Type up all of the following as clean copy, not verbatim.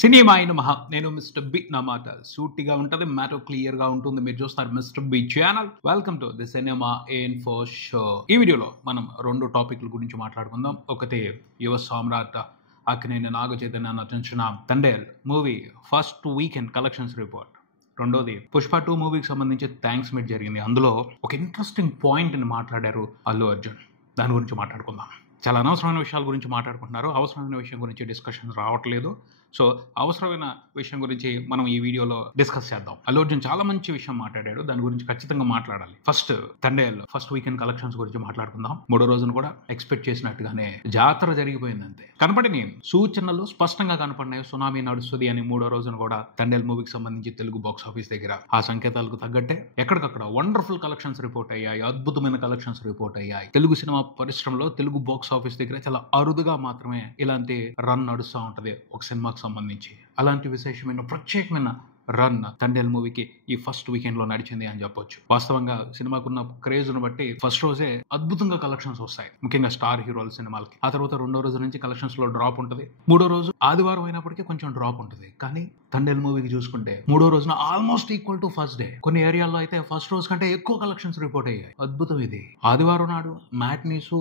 Cinema అయిన మహా నేను మిస్టర్ బి. నా మాట సూటిగా ఉంటుంది, మ్యాటర్ క్లియర్ గా ఉంటుంది. మీరు చూస్తారు mister B channel. Welcome to the cinema info show. ఈ వీడియోలో మనం రెండు టాపిక్ల గురించి మాట్లాడుకుందాం. ఒకటి యువ సామ్రాట్ అక్కినేని నాగ చైతన్య నటించిన Thandel movie first weekend collections report. రెండోది పుష్ప 2 మూవీకి సంబంధించి థ్యాంక్స్ మీట్ జరిగింది. అందులో ఒక ఇంట్రెస్టింగ్ పాయింట్ ని మాట్లాడారు అల్లు అర్జున్. దాని గురించి మాట్లాడుకుందాం. చాలా అనవసరమైన విషయాల గురించి మాట్లాడుకుంటున్నారు, అవసరమైన విషయం గురించి డిస్కషన్ రావట్లేదు. సో అవసరమైన విషయం గురించి మనం ఈ వీడియోలో డిస్కస్ చేద్దాం. అల్లు అర్జున్ చాలా మంచి విషయం మాట్లాడాడు, దాని గురించి ఖచ్చితంగా మాట్లాడాలి. First Thandel first weekend collections గురించి మాట్లాడుకుందాం. మూడో రోజున కూడా ఎక్స్పెక్ట్ చేసినట్టుగానే జాతర జరిగిపోయింది. అంతే కనపడిని సూచనలు స్పష్టంగా కనపడినాయి. సునామీ నడుస్తుంది అని మూడో రోజున కూడా తండేల్ మూవీకి సంబంధించి తెలుగు బాక్స్ ఆఫీస్ దగ్గర ఆ సంకేతాలకు తగ్గట్టే ఎక్కడికక్కడ వండర్ఫుల్ కలెక్షన్స్ రిపోర్ట్ అయ్యాయి, అద్భుతమైన కలెక్షన్స్ రిపోర్ట్ అయ్యాయి. తెలుగు సినిమా పరిశ్రమలో తెలుగు బాక్స్ ఆఫీస్ దగ్గర చాలా అరుదుగా మాత్రమే ఇలాంటి రన్ నడుస్తూ ఉంటది ఒక సినిమాకి సంబంధించి. అలాంటి విశేషమైన ప్రత్యేకమైన రన్ తండేల్ మూవీకి ఈ ఫస్ట్ వీకెండ్ లో నడిచింది అని చెప్పొచ్చు. వాస్తవంగా సినిమాకున్న క్రేజ్ ను బట్టి ఫస్ట్ రోజే అద్భుతంగా కలెక్షన్స్ వస్తాయి, ముఖ్యంగా స్టార్ హీరోల సినిమాలకి. ఆ తర్వాత రెండో రోజు నుంచి కలెక్షన్స్ లో డ్రాప్ ఉంటుంది. మూడో రోజు ఆదివారం అయినప్పటికీ కొంచెం డ్రాప్ ఉంటుంది. కానీ తండేల్ మూవీకి చూసుకుంటే మూడో రోజున almost equal to first day. కొన్ని ఏరియాల్లో అయితే ఫస్ట్ రోజు కంటే ఎక్కువ కలెక్షన్స్ రిపోర్ట్ అయ్యాయి. అద్భుతం ఇది. ఆదివారం నాడు మ్యాట్నీస్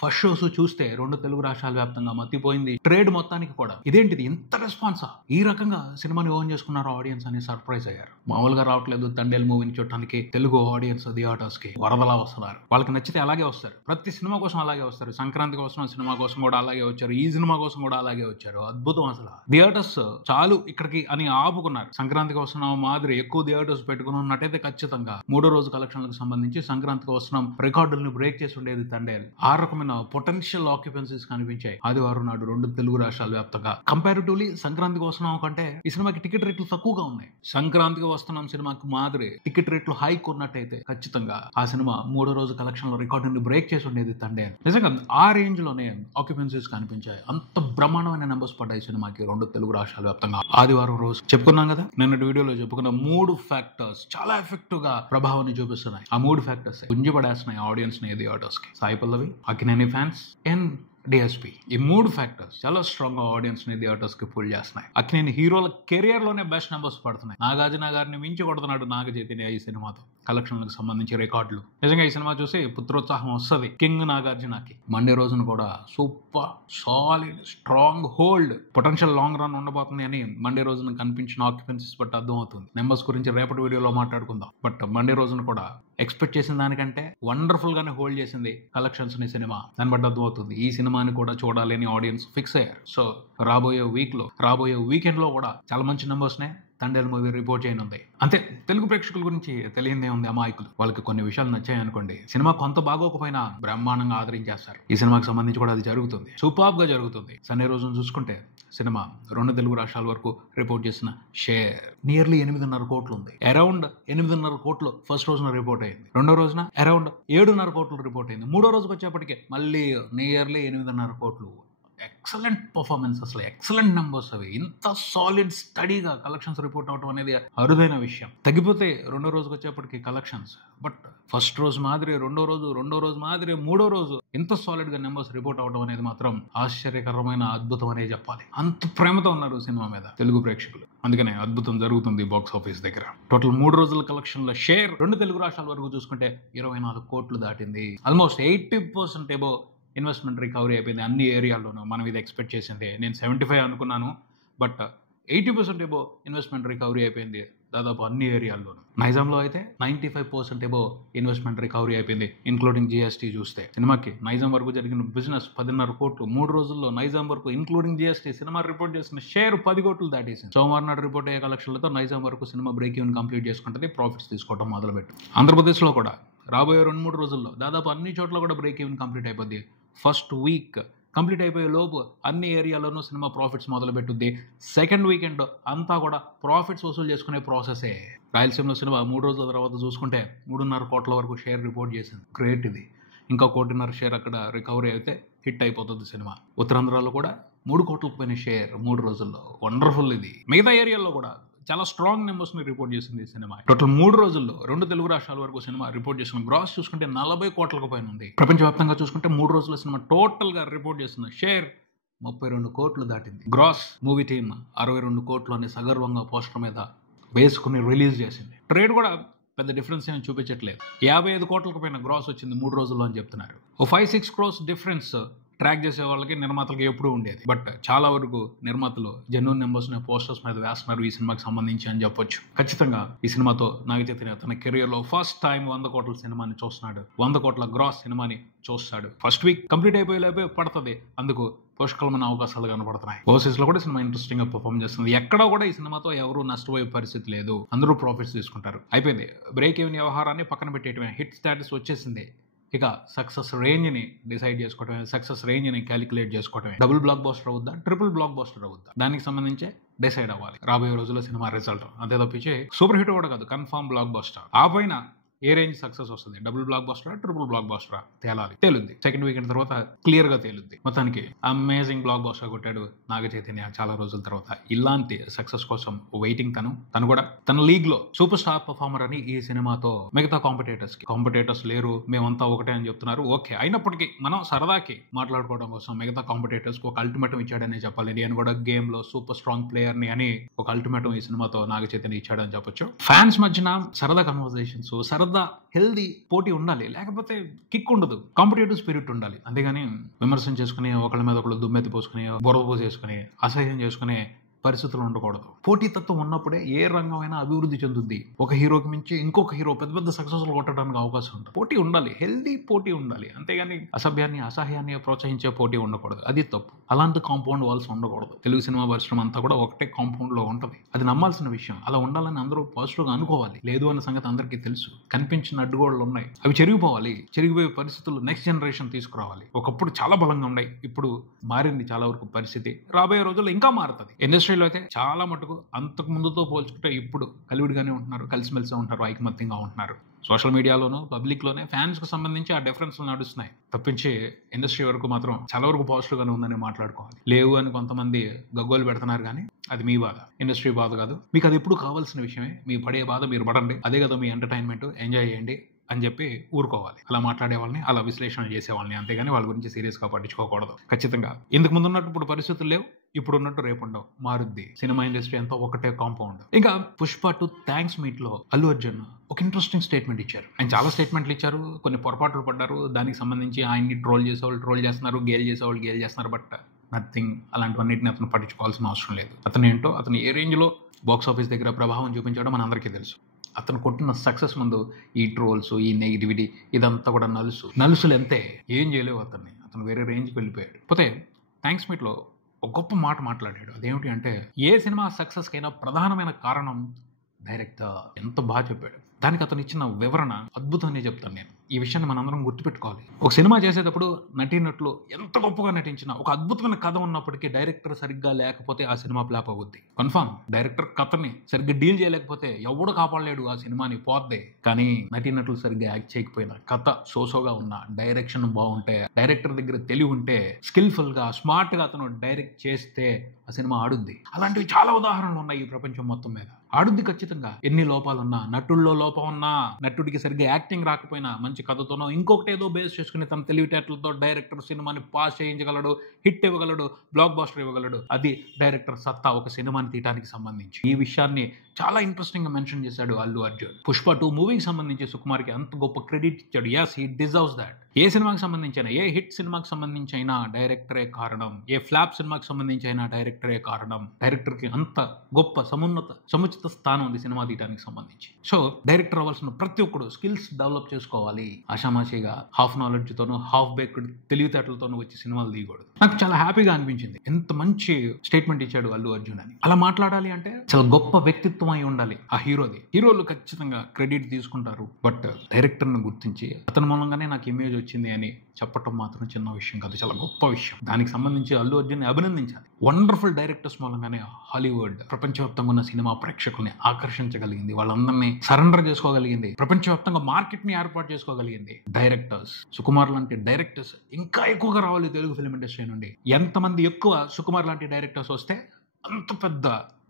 ఫస్ట్ షోస్ చూస్తే రెండు తెలుగు రాష్ట్రాల వ్యాప్తంగా మత్తిపోయింది ట్రేడ్ మొత్తానికి కూడా. ఇదేంటిది ఇంత రెస్పాన్సా, ఈ రకంగా సినిమాని ఓన్ చేసుకున్నారు ఆడియన్స్ అని సర్ప్రైజ్ అయ్యారు. మామూలుగా రావట్లేదు తండేల్ మూవీని చూడటానికి తెలుగు ఆడియన్స్ థియేటర్స్ కి వరదలా వస్తున్నారు. వాళ్ళకి నచ్చితే అలాగే వస్తారు, ప్రతి సినిమా కోసం అలాగే వస్తారు. సంక్రాంతి కోసం సినిమా కోసం కూడా అలాగే వచ్చారు, ఈ సినిమా కోసం కూడా అలాగే వచ్చారు. అద్భుతం. అసలు థియేటర్స్ చాలు ఇక్కడికి అని ఆపుకున్నారు. సంక్రాంతికి వస్తున్నాం మాదిరి ఎక్కువ థియేటర్స్ పెట్టుకుని ఉన్నట్టయితే ఖచ్చితంగా మూడో రోజు కలెక్షన్లకు సంబంధించి సంక్రాంతికి వస్తున్నాం రికార్డులను బ్రేక్ చేసి ఉండేది తండేల్. ఆ రకమైన పొటెన్షియల్ ఆక్యుపెన్సీస్ కనిపించాయి ఆదివారం నాడు రెండు తెలుగు రాష్ట్రాల వ్యాప్తంగా. కంపారిటివ్లీ సంక్రాంతికి వస్తున్నాం కంటే ఈ సినిమాకి టికెట్ రేట్లు తక్కువగా ఉన్నాయి. సంక్రాంతికి వస్తున్నాం సినిమాకి మాదిరి టికెట్ రేట్లు హైక్ ఉన్నట్టయితే ఖచ్చితంగా ఆ సినిమా మూడో రోజు కలెక్షన్ లో రికార్డుని బ్రేక్ చేసి ఉండేది తండేల్. నిజంగా ఆ రేంజ్ లోనే ఆక్యుపెన్సీస్ కనిపించాయి. అంత బ్రహ్మాండమైన నెంబర్స్ పడ్డాయి సినిమాకి రెండు తెలుగు రాష్ట్రాల వ్యాప్తంగా. ఆదివారం రోజు చెప్పుకున్నాం కదా, నిన్నటి వీడియోలో చెప్పుకున్న 3 ఫ్యాక్టర్స్ చాలా ఎఫెక్టివ్ గా ప్రభావాన్ని చూపిస్తున్నాయి. ఆ 3 ఫ్యాక్టర్స్ గుంజిపడేస్తున్నాయి ఆడియన్స్ ని థియేటర్స్ కి. Sai Pallavi, Akkineni fans and DSP, ఈ 3 ఫ్యాక్టర్స్ చాలా స్ట్రాంగ్ గా ఆడియన్స్ ని థియేటర్స్ కి పుల్ చేస్తున్నాయి. అక్కినేని హీరోల కెరియర్ లోనే బెస్ట్ నెంబర్స్ పడుతున్నాయి. నాగార్జున గారిని మించి కొడుతున్నాడు నాగ చైతన్య ఈ సినిమాతో కలెక్షన్లకు సంబంధించి రికార్డులు. నిజంగా ఈ సినిమా చూసి పుత్రోత్సాహం వస్తుంది కింగ్ నాగార్జునకి. మండే రోజున కూడా super solid strong hold potential long run ఉండబోతుంది అని మండే రోజున కనిపించిన ఆక్యుపెన్సీస్ బట్టి అర్థం అవుతుంది. నెంబర్స్ గురించి రేపటి వీడియోలో మాట్లాడుకుందాం. బట్ మండే రోజున కూడా ఎక్స్పెక్ట్ చేసిన దానికంటే వండర్ఫుల్ గానే హోల్డ్ చేసింది కలెక్షన్స్ ని సినిమా. దాన్ని బట్టి అర్థం అవుతుంది ఈ సినిమాని కూడా చూడాలి అని ఆడియన్స్ ఫిక్స్ అయ్యారు. సో రాబోయే వీకెండ్ లో కూడా చాలా మంచి నెంబర్స్ నే తండేల్ మూవీ రిపోర్ట్ చేయనుంది. అంతే, తెలుగు ప్రేక్షకుల గురించి తెలియదే ఉంది. అమాయకులు వాళ్ళకి కొన్ని విషయాలు నచ్చాయనుకోండి, సినిమా కొంత బాగోకపోయినా బ్రహ్మాండంగా ఆదరించేస్తారు. ఈ సినిమాకి సంబంధించి కూడా అది జరుగుతుంది, సూపర్ గా జరుగుతుంది. సండే రోజున చూసుకుంటే సినిమా రెండు తెలుగు రాష్ట్రాల వరకు రిపోర్ట్ చేసిన షేర్ నియర్లీ 8.5 కోట్లు ఉంది. అరౌండ్ 8.5 కోట్లు ఫస్ట్ రోజున రిపోర్ట్ అయింది. రెండో రోజున అరౌండ్ 7.5 కోట్లు రిపోర్ట్ అయింది. మూడో రోజుకి వచ్చేప్పటికే మళ్ళీ నియర్లీ 8.5 కోట్లు. ఎక్సలెంట్ పర్ఫార్మెన్స్, అసలు ఎక్సలెంట్ నెంబర్స్ అవి. ఇంత సాలిడ్ స్టడీగా కలెక్షన్స్ రిపోర్ట్ అవడం అనేది అరుదైన విషయం. తగ్గిపోతే రెండో రోజుకి వచ్చేప్పటికి కలెక్షన్స్, బట్ ఫస్ట్ రోజు మాదిరి రెండో రోజు మాదిరి మూడో రోజు ఇంత సాలిడ్ గా నెంబర్స్ రిపోర్ట్ అవడం అనేది మాత్రం ఆశ్చర్యకరమైన అద్భుతం అనే చెప్పాలి. అంత ప్రేమతో ఉన్నారు సినిమా మీద తెలుగు ప్రేక్షకులు. అందుకనే అద్భుతం జరుగుతుంది బాక్స్ ఆఫీస్ దగ్గర. టోటల్ 3 రోజుల కలెక్షన్ లో షేర్ రెండు తెలుగు రాష్ట్రాల వరకు చూసుకుంటే 24 కోట్లు దాటింది. ఆల్మోస్ట్ 80% ఏబో ఇన్వెస్ట్మెంట్ రికవరీ అయిపోయింది అన్ని ఏరియాల్లోనూ. మనం ఇది ఎక్స్పెక్ట్ చేసింది. నేను 75 అనుకున్నాను, బట్ 80% ఏబో ఇన్వెస్ట్మెంట్ రికవరీ అయిపోయింది దాదాపు అన్ని ఏరియాల్లోనూ. నైజాంలో అయితే 95% ఏబో ఇన్వెస్ట్మెంట్ రికవరీ అయిపోయింది ఇంక్లూడింగ్ జిఎస్టీ చూస్తే. సినిమాకి నైజాం వరకు జరిగిన బిజినెస్ 10.5 కోట్లు. 3 రోజుల్లో నైజాం వరకు ఇంక్లూడింగ్ జిఎస్టీ సినిమా రిపోర్ట్ చేసిన షేర్ 10 కోట్లు దాటేసింది. సోమవారం నాడు రిపోర్ట్ అయ్యే కలెక్షన్లతో నైజాం వరకు సినిమా బ్రేక్ ఈవెన్ కంప్లీట్ చేసుకుంటుంది, ప్రాఫిట్స్ తీసుకోవడం మొదలుపెట్టు. ఆంధ్రప్రదేశ్లో కూడా రాబోయే 2-3 రోజుల్లో దాదాపు అన్ని చోట్ల కూడా బ్రేక్ ఈవెన్ కంప్లీట్ అయిపోద్ది. ఫస్ట్ వీక్ కంప్లీట్ అయిపోయే లోపు అన్ని ఏరియాలోనూ సినిమా ప్రాఫిట్స్ మొదలు పెట్టుద్ది. సెకండ్ వీకెండ్ అంతా కూడా ప్రాఫిట్స్ వసూలు చేసుకునే ప్రాసెసే. రాయలసీమలో సినిమా 3 రోజుల తర్వాత చూసుకుంటే 3.5 కోట్ల వరకు షేర్ రిపోర్ట్ చేసింది. గ్రేట్ ఇది. ఇంకా 1.5 కోటి షేర్ అక్కడ రికవరీ అయితే హిట్ అయిపోతుంది సినిమా. ఉత్తరాంధ్రలో కూడా 3 కోట్లకు పైన షేర్ 3 రోజుల్లో. వండర్ఫుల్ ఇది. మిగతా ఏరియాల్లో కూడా చాలా స్ట్రాంగ్ నెంబర్స్ ని రిపోర్ట్ చేసింది ఈ సినిమా. టోటల్ 3 రోజుల్లో రెండు తెలుగు రాష్ట్రాల వరకు సినిమా రిపోర్ట్ చేసిన గ్రాస్ చూసుకుంటే 40 కోట్లకు పైన ఉంది. ప్రపంచవ్యాప్తంగా చూసుకుంటే 3 రోజుల సినిమా టోటల్ గా రిపోర్ట్ చేసిన షేర్ 32 కోట్లు దాటింది. గ్రాస్ మూవీ టీమ్ 62 కోట్లు అనే సగర్వంగా పోస్టర్ మీద వేసుకుని రిలీజ్ చేసింది. ట్రేడ్ కూడా పెద్ద డిఫరెన్స్ ఏమి చూపించట్లేదు. 55 కోట్లకు పైన గ్రాస్ వచ్చింది 3 రోజుల్లో అని చెప్తున్నారు. ఓ 5-6 క్రోర్స్ డిఫరెన్స్ ట్రాక్ చేసే వాళ్ళకి నిర్మాతలకి ఎప్పుడూ ఉండేది. బట్ చాలా వరకు నిర్మాతలు జెన్యూన్ నెంబర్స్ పోస్టర్స్ మీద వేస్తున్నారు ఈ సినిమాకి సంబంధించి అని చెప్పొచ్చు. ఖచ్చితంగా ఈ సినిమాతో నాగ చైతన్య తన కెరియర్ లో ఫస్ట్ టైం 100 కోట్ల సినిమాని చూస్తున్నాడు. 100 కోట్ల గ్రాస్ సినిమాని చూస్తాడు. ఫస్ట్ వీక్ కంప్లీట్ అయిపోయేలాగే పడుతుంది. అందుకు పుష్కలమైన అవకాశాలు కనబడుతున్నాయి. ఓవర్సీస్ లో కూడా సినిమా ఇంట్రెస్టింగ్ గా పర్ఫార్మ్ చేస్తుంది. ఎక్కడ కూడా ఈ సినిమాతో ఎవరు నష్టపోయే పరిస్థితి లేదు. అందరూ ప్రాఫిట్స్ తీసుకుంటారు. అయిపోయింది. బ్రేక్ ఈవెన్ వ్యవహారాన్ని పక్కన పెట్టేయటమే. హిట్ స్టేటస్ వచ్చేసింది. ఇక సక్సెస్ రేంజ్ ని డిసైడ్ చేసుకోవటమే, సక్సెస్ రేంజ్ ని క్యాలిక్యులేట్ చేసుకోవటమే. డబుల్ బ్లాక్ బస్టర్ అవుద్దా, ట్రిపుల్ బ్లాక్ బస్టర్ అవుద్దా, దానికి సంబంధించే డిసైడ్ అవ్వాలి రాబోయే రోజుల్లో సినిమా రిజల్ట్. అంతే తప్పించి సూపర్ హిట్ కూడా కాదు, కన్ఫర్మ్ బ్లాక్ బస్టర్. ఆ పైన ఏ రేంజ్ సక్సెస్ వస్తుంది, డబుల్ బ్లాక్ బస్టరా ట్రిపుల్ బ్లాక్ బస్టరా తేలుద్ది. సెకండ్ వీకెండ్ తర్వాత క్లియర్ గా తేలుద్ది. మొత్తానికి అమేజింగ్ బ్లాక్ బస్టర్ కొట్టాడు నాగ చైతన్య చాలా రోజుల తర్వాత. ఇలాంటి సక్సెస్ కోసం వెయిటింగ్. తను కూడా తన లీగ్ లో సూపర్ స్టార్ పర్ఫార్మర్ అని ఈ సినిమాతో మిగతా కాంపిటేటర్స్ లేరు, మేమంతా ఒకటే అని చెప్తున్నారు. ఓకే, అయినప్పటికీ మనం సరదాకి మాట్లాడుకోవడం కోసం మిగతా కాంపిటేటర్స్ కు ఒక అల్టిమేటం ఇచ్చాడనే చెప్పాలి. నేను కూడా గేమ్ లో సూపర్ స్ట్రాంగ్ ప్లేయర్ ని అని ఒక అల్టిమేటం ఈ సినిమాతో నాగ చైతన్య ఇచ్చాడని చెప్పొచ్చు. ఫ్యాన్స్ మధ్యన సరదా కన్వర్సేషన్స్, సరదా హెల్దీ పోటీ ఉండాలి, లేకపోతే కిక్ ఉండదు. కాంపిటేటివ్ స్పిరిట్ ఉండాలి. అంతేగాని విమర్శన చేసుకుని ఒకళ్ళ మీద ఒకళ్ళు దుమ్మెత్తి పోసుకుని బురద పోసేసుకుని అసహ్యం చేసుకునే పరిస్థితులు ఉండకూడదు. పోటీతత్వం ఉన్నప్పుడే ఏ రంగమైనా అభివృద్ధి చెందుద్ది. ఒక హీరోకి మించి ఇంకొక హీరో పెద్ద పెద్ద సక్సెస్లు కొట్టడానికి అవకాశం ఉంటుంది. పోటీ ఉండాలి, హెల్దీ పోటీ ఉండాలి. అంతేగాని అసభ్యాన్ని అసహ్యాన్ని ప్రోత్సహించే పోటీ ఉండకూడదు. అది తప్పు. అలాంటి కాంపౌండ్ వాల్స్ ఉండకూడదు. తెలుగు సినిమా పరిశ్రమ అంతా కూడా ఒకటే కాంపౌండ్ లో ఉంటది. అది నమ్మాల్సిన విషయం. అలా ఉండాలని అందరూ పాజిటివ్ గా అనుకోవాలి. లేదు అన్న సంగతి అందరికీ తెలుసు. కనిపించిన అడ్డుగోడలు ఉన్నాయి, అవి చెరిగిపోవాలి. చెరిగిపోయే పరిస్థితులు నెక్స్ట్ జనరేషన్ తీసుకురావాలి. ఒకప్పుడు చాలా బలంగా ఉన్నాయి, ఇప్పుడు మారింది చాలా వరకు పరిస్థితి. రాబోయే రోజుల్లో ఇంకా మారుతుంది. ఇండస్ట్రీలో అయితే చాలా మటుకు అంతకు ముందుతో పోల్చుకుంటే ఇప్పుడు కలివిడిగానే ఉంటున్నారు, కలిసిమెలిసి ఉంటున్నారు, ఐకమత్యంగా ఉంటున్నారు. సోషల్ మీడియాలోనూ పబ్లిక్ లోనే ఫ్యాన్స్ కు సంబంధించి ఆ డిఫరెన్స్ నడుస్తున్నాయి తప్పించి ఇండస్ట్రీ వరకు మాత్రం చాలా వరకు పాజిటివ్ గానే ఉందని మాట్లాడుకోవాలి. లేవు అని కొంతమంది గగ్గోలు పెడుతున్నారు, కానీ అది మీ బాధ, ఇండస్ట్రీ బాధ కాదు. మీకు అది ఎప్పుడు కావాల్సిన విషయమే. మీ పడే బాధ మీరు పడండి, అదే కదా మీ ఎంటర్టైన్మెంట్, ఎంజాయ్ చేయండి అని చెప్పి ఊరుకోవాలి. అలా మాట్లాడే వాళ్ళని, అలా విశ్లేషణ చేసే వాళ్ళని, అంతేగాని వాళ్ళ గురించి సీరియస్ గా పట్టించుకోకూడదు. ఖచ్చితంగా ఇందుకు ముందు ఉన్నట్టు ఇప్పుడు పరిస్థితులు లేవు, ఇప్పుడు ఉన్నట్టు రేపు ఉండవు, మారుద్ది. సినిమా ఇండస్ట్రీ అంతా ఒకటే కాంపౌండ్. ఇంకా పుష్ప 2 థ్యాంక్స్ మీట్ లో అల్లు అర్జున్ ఒక ఇంట్రెస్టింగ్ స్టేట్మెంట్ ఇచ్చారు. ఆయన చాలా స్టేట్మెంట్లు ఇచ్చారు, కొన్ని పొరపాట్లు పడ్డారు. దానికి సంబంధించి ఆయన్ని ట్రోల్ చేసేవాళ్ళు ట్రోల్ చేస్తున్నారు, గేల్ చేసేవాళ్ళు గేల్ చేస్తున్నారు. బట్ నథింగ్, అలాంటివన్నిటిని అతను పట్టించుకోవాల్సిన అవసరం లేదు. అతను ఏంటో, అతను ఏ రేంజ్ లో బాక్స్ ఆఫీస్ దగ్గర ప్రభావం చూపించాడో మన అందరికీ తెలుసు. అతను కొట్టిన సక్సెస్ ముందు ఈ ట్రోల్స్, ఈ నెగిటివిటీ ఇదంతా కూడా నలుసులు ఎంతే, ఏం చేయలేవు అతన్ని. అతను వేరే రేంజ్కి వెళ్ళిపోయాడు. పోతే థ్యాంక్స్ మీట్లో ఒక గొప్ప మాట మాట్లాడాడు. అదేమిటి అంటే, ఏ సినిమా సక్సెస్ కైనా ప్రధానమైన కారణం డైరెక్టర్. ఎంత బాగా చెప్పాడు. దానికి అతను ఇచ్చిన వివరణ అద్భుతంగా చెప్తాను నేను. ఈ విషయాన్ని మనందరం గుర్తుపెట్టుకోవాలి. ఒక సినిమా చేసేటప్పుడు నటీనటులు ఎంత గొప్పగా నటించినా, ఒక అద్భుతమైన కథ ఉన్నప్పటికీ డైరెక్టర్ సరిగ్గా లేకపోతే ఆ సినిమా ఫ్లాప్ అవుద్ది. కన్ఫర్మ్. డైరెక్టర్ కథని సరిగ్గా డీల్ చేయలేకపోతే ఎవడు కాపాడలేడు, ఆ సినిమాని పోద్ది. కానీ నటీనటులు సరిగ్గా యాక్ట్ చేయకపోయినా, కథ సోసోగా ఉన్నా, డైరెక్షన్ బాగుంటే, డైరెక్టర్ దగ్గర తెలివి ఉంటే, స్కిల్ఫుల్ గా స్మార్ట్ గా అతను డైరెక్ట్ చేస్తే ఆ సినిమా ఆడుద్ది. అలాంటివి చాలా ఉదాహరణలు ఉన్నాయి ఈ ప్రపంచం మొత్తం మీద. ఆడుద్ది ఖచ్చితంగా. ఎన్ని లోపాలున్నా, నటుల్లో లోపం ఉన్నా, నటుడికి సరిగ్గా యాక్టింగ్ రాకపోయినా, మంచి కథతోనో ఇంకొకటి ఏదో బేస్ చేసుకుని తన తెలివితేటలతో డైరెక్టర్ సినిమాని పాస్ చేయించగలడు, హిట్ ఇవ్వగలడు, బ్లాక్ బాస్టర్ ఇవ్వగలడు. అది డైరెక్టర్ సత్తా ఒక సినిమాని తీయడానికి సంబంధించి. ఈ విషయాన్ని చాలా ఇంట్రెస్టింగ్ గా మెన్షన్ చేశాడు అల్లు అర్జున్. పుష్ప 2 మూవీకి సంబంధించి సుకుమార్కి అంత గొప్ప క్రెడిట్ ఇచ్చాడు. yes, he deserves that. ఏ సినిమాకి సంబంధించి అయినా, ఏ హిట్ సినిమాకి సంబంధించి అయినా డైరెక్టరే కారణం, ఏ ఫ్లాప్ సినిమాకి సంబంధించి అయినా డైరెక్టరే కారణం. డైరెక్టర్ కి అంత గొప్ప సముచిత స్థానం ఉంది సినిమా తీయడానికి సంబంధించి. సో డైరెక్టర్ అవ్వాల్సిన ప్రతి ఒక్కడు స్కిల్స్ డెవలప్ చేసుకోవాలి. ఆషామాషిగా హాఫ్ నాలెడ్జ్ తోనూ, హాఫ్ బేక్డ్ తెలివితేటలతోనూ వచ్చి సినిమాలు తీయకూడదు. నాకు చాలా హ్యాపీగా అనిపించింది. ఎంత మంచి స్టేట్మెంట్ ఇచ్చాడు అల్లు అర్జున్ అని. అలా మాట్లాడాలి అంటే చాలా గొప్ప వ్యక్తిత్వం అయి ఉండాలి ఆ హీరోది. హీరోలు ఖచ్చితంగా క్రెడిట్ తీసుకుంటారు, బట్ డైరెక్టర్ ను గుర్తించి అతని మూలంగానే నాకు ఇమేజ్ వచ్చింది అని చెప్పటం మాత్రం చిన్న విషయం కాదు, చాలా గొప్ప విషయం. దానికి సంబంధించి అల్లు అర్జున్ అభినందించాలి. వండర్ఫుల్ డైరెక్టర్స్ మూలంగానే హాలీవుడ్ ప్రపంచవ్యాప్తంగా ఉన్న సినిమా ప్రేక్షకుల్ని ఆకర్షించగలిగింది, వాళ్ళందరినీ సరెండర్ చేసుకోగలిగింది, ప్రపంచవ్యాప్తంగా మార్కెట్ ని ఏర్పాటు చేసుకోగలిగింది డైరెక్టర్స్. సుకుమార్ లాంటి డైరెక్టర్స్ ఇంకా ఎక్కువగా రావాలి తెలుగు ఫిల్మ్ ఇండస్ట్రీ నుండి. ఎంతమంది ఎక్కువ సుకుమార్ లాంటి డైరెక్టర్స్ వస్తే అంత పెద్ద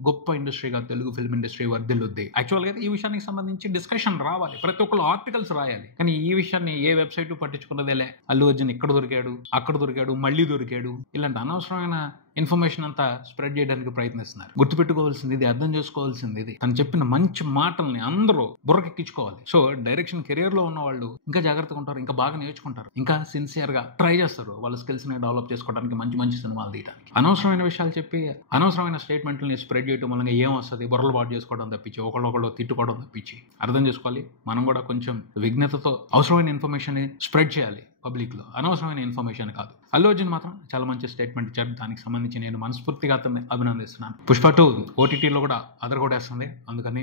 గొప్ప ఇండస్ట్రీగా తెలుగు ఫిల్మ్ ఇండస్ట్రీ వర్ధిల్లుద్ది. యాక్చువల్గా ఈ విషయానికి సంబంధించి డిస్కషన్ రావాలి, ప్రతి ఒక్కరు ఆర్టికల్స్ రాయాలి. కానీ ఈ విషయాన్ని ఏ వెబ్సైట్ పట్టించుకున్నదేలే. అల్లు అర్జున్ ఇక్కడ దొరికాడు, అక్కడ దొరికాడు, మళ్ళీ దొరికాడు, ఇలాంటి అనవసరమైన ఇన్ఫర్మేషన్ అంతా స్ప్రెడ్ చేయడానికి ప్రయత్నిస్తున్నారు. గుర్తుపెట్టుకోవాల్సింది ఇది, అర్థం చేసుకోవాల్సింది ఇది. తను చెప్పిన మంచి మాటల్ని అందరూ బుర్రకెక్కించుకోవాలి. సో డైరెక్షన్ కెరియర్ లో ఉన్న వాళ్ళు ఇంకా జాగ్రత్తగా ఉంటారు, ఇంకా బాగా నేర్చుకుంటారు, ఇంకా సిన్సియర్ గా ట్రై చేస్తారు వాళ్ళ స్కిల్స్ ని డెవలప్ చేసుకోవడానికి, మంచి మంచి సినిమాలు తీయడానికి. అనవసరమైన విషయాలు చెప్పి అనవసరమైన స్టేట్మెంట్లని స్ప్రెడ్ చేయడం వల్ల ఏం వస్తుంది? బుర్రలు పాటు చేసుకోవడం తప్పించి, ఒకళ్ళొకళ్ళు తిట్టుకోవడం తప్పించి. అర్థం చేసుకోవాలి, మనం కూడా కొంచెం విఘ్నతతో అవసరమైన ఇన్ఫర్మేషన్ స్ప్రెడ్ చేయాలి పబ్లిక్ లో, అనవసరమైన ఇన్ఫర్మేషన్ కాదు. అల్లు అర్జున్ మాత్రం చాలా మంచి స్టేట్మెంట్ ఇచ్చారు. దానికి సంబంధించి నేను మనస్ఫూర్తిగా అతన్ని అభినందిస్తున్నాను. పుష్ప 2 ఓటీటీలో కూడా అదరగొట్టేస్తుంది. అందుకని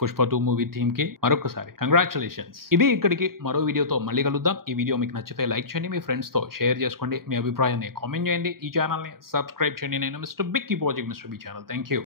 పుష్ప 2 మూవీ టీమ్ కి మరొకసారి కంగ్రాచులేషన్స్. ఇది ఇక్కడికి, మరో వీడియోతో మళ్ళీ కలుద్దాం. ఈ వీడియో మీకు నచ్చితే లైక్ చేయండి, మీ ఫ్రెండ్స్ తో షేర్ చేసుకోండి, మీ అభిప్రాయాన్ని కామెంట్ చేయండి, ఈ ఛానల్ ని సబ్స్క్రైబ్ చేయండి. నేను mister Big, keep watching mister B channel. Thank you.